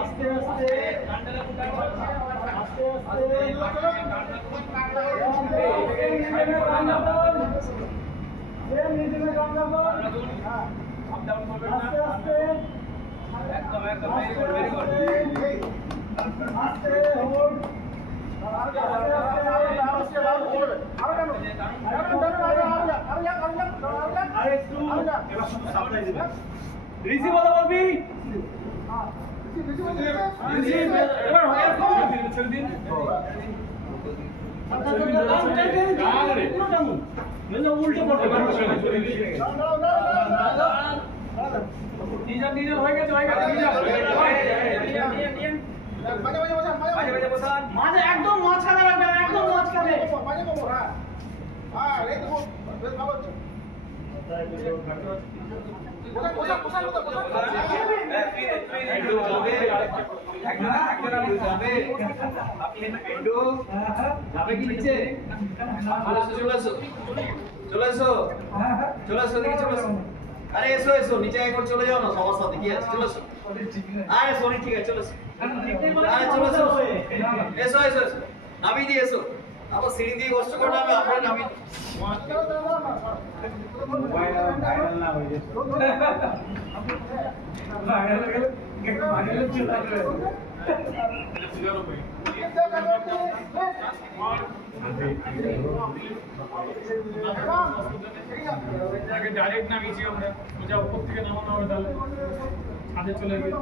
আস্তে আস্তে আস্তে রিসিভ কথা বলবি এবার ছেড়ে দিন উল্টে নিজের হয়ে গেছে মাঝে একদম মাঝখানে রাখবেন একদম মাঝখানে আরে এসো এসো নিচে একবার চলে যাও না সমস্যা কি আছে চলে এসো আরে সরি ঠিক আছে চলে এসো আরে চলে এসো এসো এসো এসো নামিয়ে দিয়ে এসো আবার সিঁড়ি দিয়ে কষ্ট করে নামে আমরা নামি ভাইরাল না হয়ে যাচ্ছে ভাইরাল চলে আসবে ডাইরেক্ট নামিয়েছি আমরা সোজা উপর থেকে নামানো হবে তাহলে ছাদে চলে গেছে